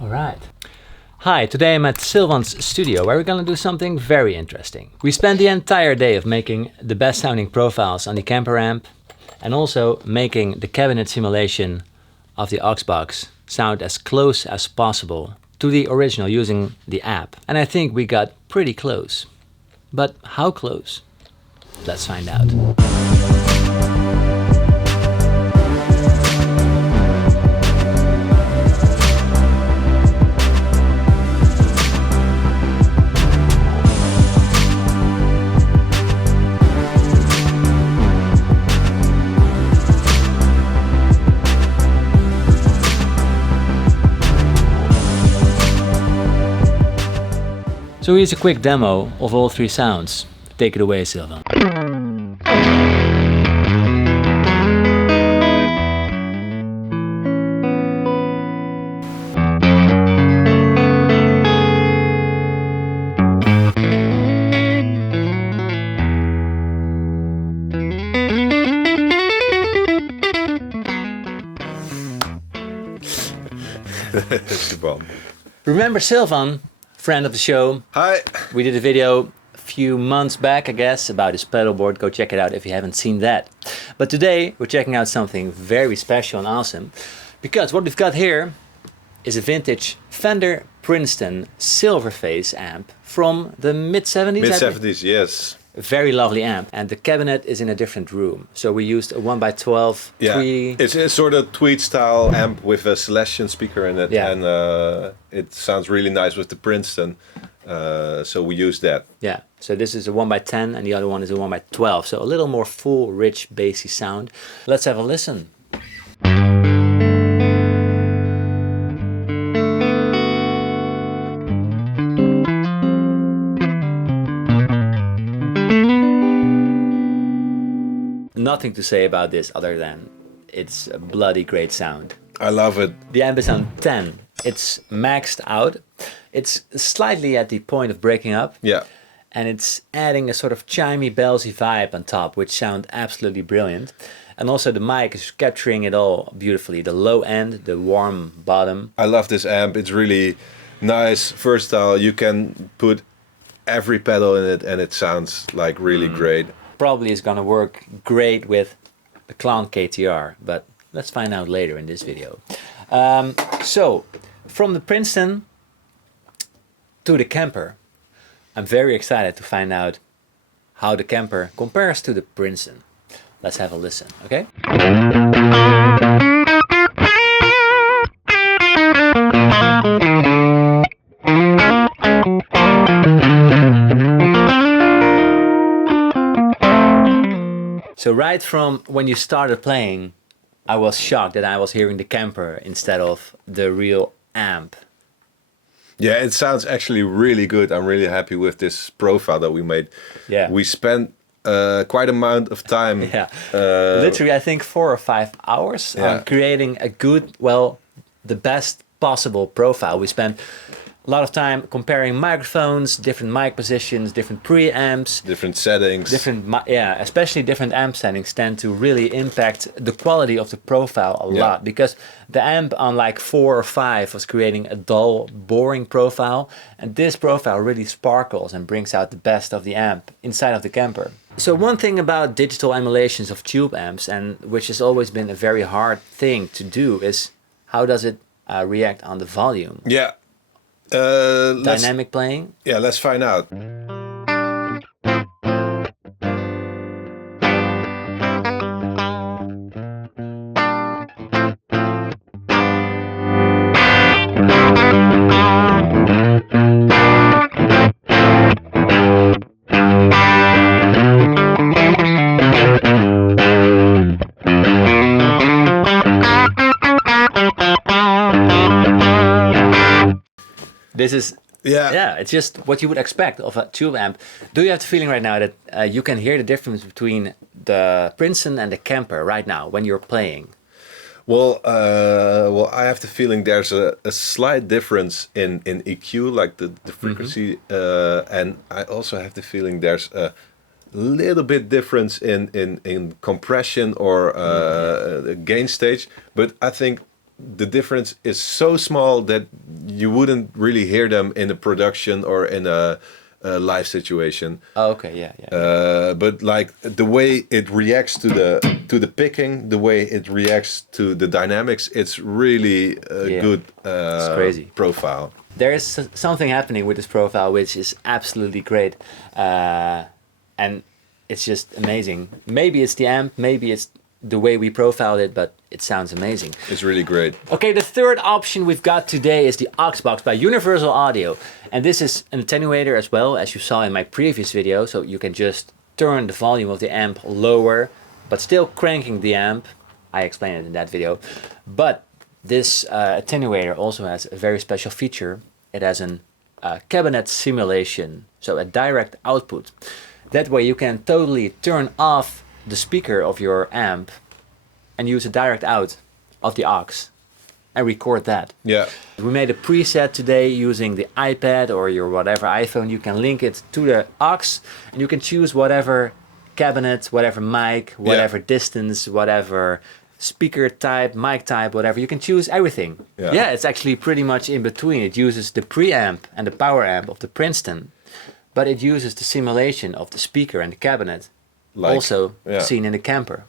Alright. Hi, today I'm at Sylvan's studio where we're gonna do something very interesting. We spent the entire day of making the best sounding profiles on the Kemper amp and also making the cabinet simulation of the aux box sound as close as possible to the original using the app. And I think we got pretty close. But how close? Let's find out. So here's a quick demo of all three sounds. Take it away, Sylvan. That's the bomb. Remember Sylvan? Friend of the show. Hi. We did a video a few months back, I guess, about his pedal board. Go check it out if you haven't seen that. But today we're checking out something very special and awesome, because what we've got here is a vintage Fender Princeton Silverface amp from the mid-70s. Mid-70s, yes. A very lovely amp, and the cabinet is in a different room. So we used a 1x12 tweedy. It's a sort of tweed style amp with a Celestion speaker in it, and it sounds really nice with the Princeton. So we use that. Yeah. So this is a 1x10 and the other one is a 1x12. So a little more full, rich, bassy sound. Let's have a listen. Nothing to say about this other than it's a bloody great sound. I love it. The amp is on 10. It's maxed out. It's slightly at the point of breaking up. Yeah. And it's adding a sort of chimey, bellsy vibe on top, which sound absolutely brilliant. And also the mic is capturing it all beautifully. The low end, the warm bottom. I love this amp. It's really nice, versatile. You can put every pedal in it and it sounds like really great. Probably is gonna work great with the Clown KTR, but let's find out later in this video. So, from the Princeton to the Kemper, I'm very excited to find out how the Kemper compares to the Princeton. Let's have a listen, okay? So right from when you started playing, I was shocked that I was hearing the Kemper instead of the real amp. Yeah, it sounds actually really good. I'm really happy with this profile that we made. Yeah. We spent quite amount of time. Yeah. Literally, I think 4 or 5 hours on creating a good, well, the best possible profile. We spent a lot of time comparing microphones, different mic positions, different preamps, different settings. Especially different amp settings tend to really impact the quality of the profile a lot, because the amp on like 4 or 5 was creating a dull, boring profile, and this profile really sparkles and brings out the best of the amp inside of the Kemper. So one thing about digital emulations of tube amps, and which has always been a very hard thing to do, is how does it react on the volume? Yeah. Dynamic playing? Yeah, let's find out. This is, it's just what you would expect of a tube amp. Do you have the feeling right now that you can hear the difference between the Princeton and the Kemper right now when you're playing? Well, I have the feeling there's a slight difference in EQ, like the frequency, and I also have the feeling there's a little bit difference in compression or gain stage. But I think the difference is so small that you wouldn't really hear them in a production or in a live situation. Oh, okay, yeah. But like the way it reacts to the picking, the way it reacts to the dynamics, it's really a good it's crazy profile. There is something happening with this profile which is absolutely great, and it's just amazing. Maybe it's the amp, maybe it's the way we profiled it, but it sounds amazing. It's really great. Okay, the third option we've got today is the aux box by Universal Audio, and this is an attenuator as well, as you saw in my previous video, so you can just turn the volume of the amp lower but still cranking the amp. I explained it in that video. But this attenuator also has a very special feature. It has an cabinet simulation, so a direct output. That way you can totally turn off the speaker of your amp and use a direct out of the aux and record that. Yeah. We made a preset today using the iPad or your whatever iPhone. You can link it to the aux and you can choose whatever cabinet, whatever mic, whatever distance, whatever speaker type, mic type, whatever. You can choose everything. Yeah, it's actually pretty much in between. It uses the preamp and the power amp of the Princeton, but it uses the simulation of the speaker and the cabinet, also seen in the Kemper.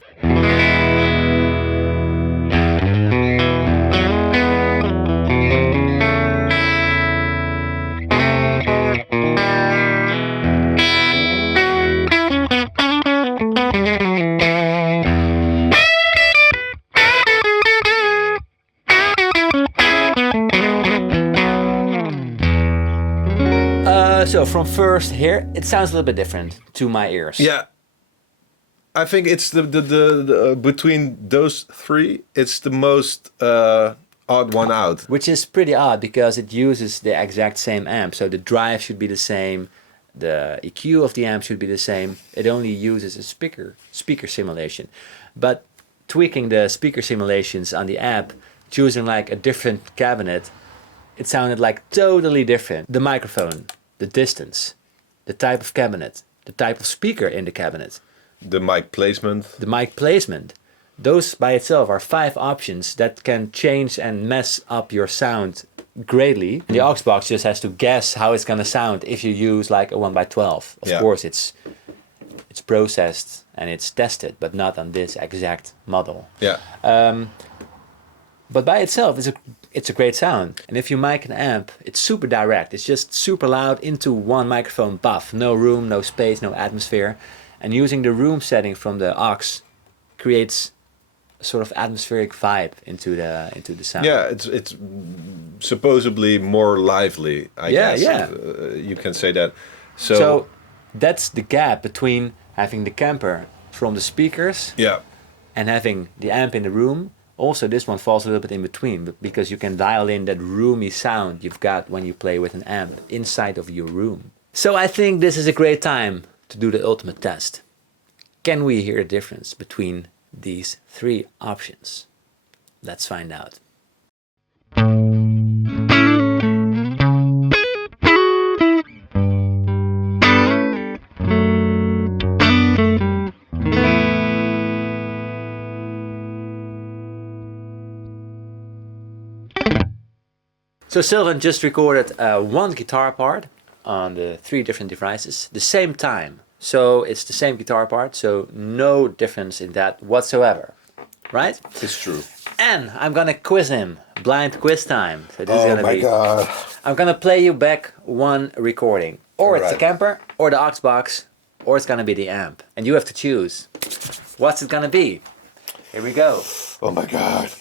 So from first here, it sounds a little bit different to my ears. Yeah, I think it's the between those three, it's the most odd one out. Which is pretty odd because it uses the exact same amp. So the drive should be the same, the EQ of the amp should be the same. It only uses a speaker simulation. But tweaking the speaker simulations on the amp, choosing like a different cabinet, it sounded like totally different. The microphone, the distance, the type of cabinet, the type of speaker in the cabinet. The mic placement. The mic placement. Those by itself are 5 options that can change and mess up your sound greatly. The aux box just has to guess how it's going to sound if you use like a 1x12. Of course it's processed and it's tested, but not on this exact model. Yeah. But by itself it's a great sound. And if you mic an amp, it's super direct. It's just super loud into one microphone buff. No room, no space, no atmosphere. And using the room setting from the aux creates a sort of atmospheric vibe into the sound. Yeah, it's supposedly more lively, I guess. Yeah. You can say that. So that's the gap between having the Kemper from the speakers and having the amp in the room. Also, this one falls a little bit in between because you can dial in that roomy sound you've got when you play with an amp inside of your room. So I think this is a great time to do the ultimate test. Can we hear the difference between these 3 options? Let's find out. So Sylvan just recorded 1 guitar part on the 3 different devices the same time. So it's the same guitar part, so no difference in that whatsoever, right? It's true. And I'm gonna quiz him, blind quiz time. So this is Oh gonna my be, god. I'm gonna play you back 1 recording. Or it's the Kemper, or the aux box, or it's gonna be the amp. And you have to choose. What's it gonna be? Here we go. Oh my god.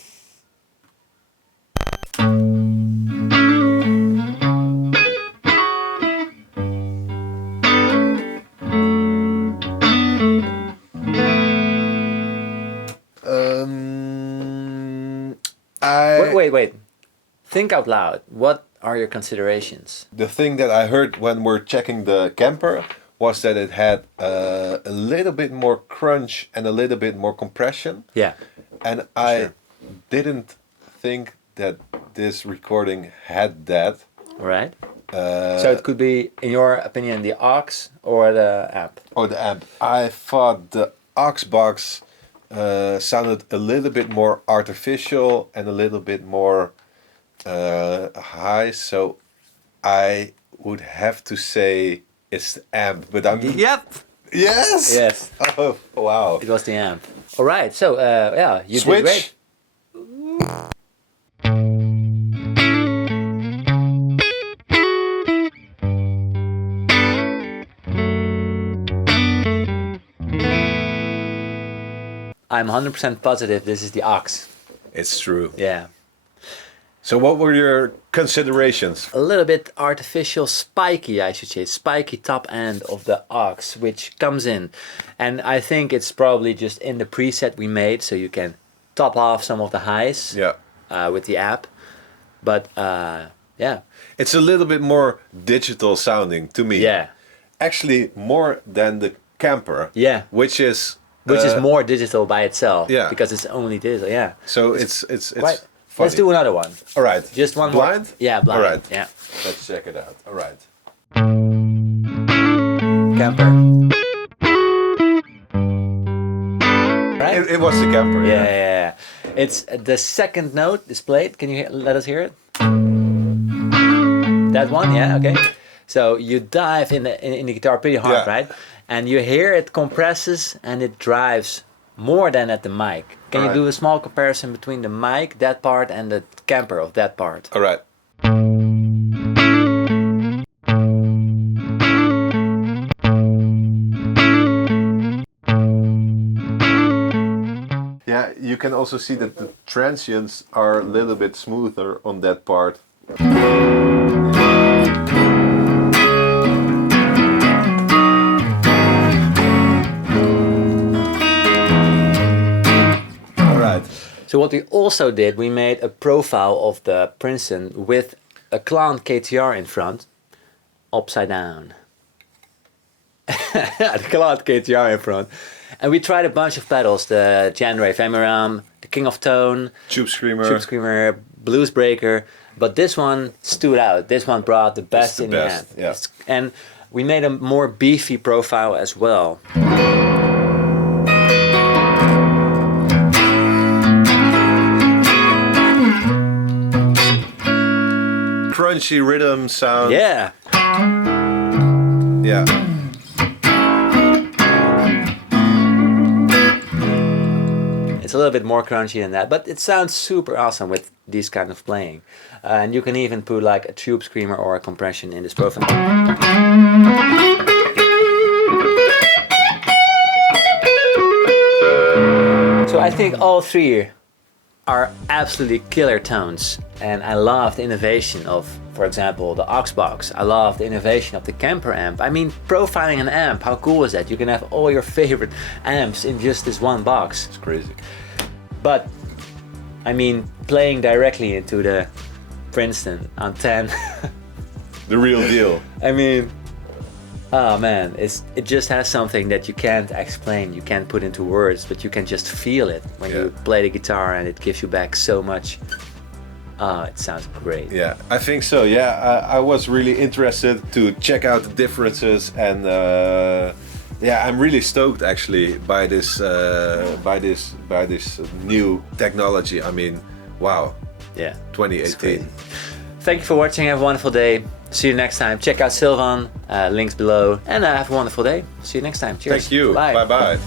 Wait. Think out loud. What are your considerations? The thing that I heard when we're checking the Kemper was that it had a little bit more crunch and a little bit more compression. Yeah. And I didn't think that this recording had that. Right. So it could be, in your opinion, the aux or the amp? Or the amp. I thought the aux box sounded a little bit more artificial and a little bit more high. So I would have to say it's the amp, but I'm... Yep. Yes? Yes. Oh, wow. It was the amp. All right. So, yeah, you Switch. did great. I'm 100% positive this is the aux. It's true. Yeah. So what were your considerations? A little bit artificial, spiky, I should say, spiky top end of the aux, which comes in. And I think it's probably just in the preset we made, so you can top off some of the highs with the app. But yeah. It's a little bit more digital sounding to me. Yeah. Actually, more than the Kemper. Yeah. Which is more digital by itself. Yeah. Because it's only digital, yeah. So it's quite funny. Let's do another one. All right. Just one blind? more. Yeah, blind. All right. Yeah. Let's check it out. All right. Kemper. Right? It was the Kemper. Yeah. It's the second note displayed. Can you let us hear it? That one, yeah, okay. So you dive in the guitar pretty hard, right? And you hear it compresses and it drives more than at the mic. Can you do a small comparison between the mic, that part, and the Kemper of that part? All right. Yeah, you can also see that the transients are a little bit smoother on that part. So what we also did, we made a profile of the Princeton with a clown KTR in front, upside down. The clown KTR in front. And we tried a bunch of pedals, the January Ephemerum, the King of Tone, Tube Screamer, Blues Breaker, but this one stood out. This one brought the best in the amp. Yeah. And we made a more beefy profile as well. Crunchy rhythm sound. Yeah. Yeah. It's a little bit more crunchy than that, but it sounds super awesome with these kind of playing. And you can even put like a tube screamer or a compression in this profile. So I think all three are absolutely killer tones, and I love the innovation of, for example, the aux box. I love the innovation of the Kemper amp. I mean, profiling an amp, how cool is that? You can have all your favorite amps in just this one box. It's crazy. But I mean, playing directly into the Princeton on 10. The real deal. I mean, oh man, it just has something that you can't explain, you can't put into words, but you can just feel it when you play the guitar, and it gives you back so much. It sounds great. Yeah, I think so. Yeah, I was really interested to check out the differences, and yeah, I'm really stoked actually by this new technology. I mean, wow. Yeah. 2018. Thank you for watching. Have a wonderful day. See you next time. Check out Sylvan, links below, and have a wonderful day. See you next time. Cheers. Thank you. Bye. Bye bye.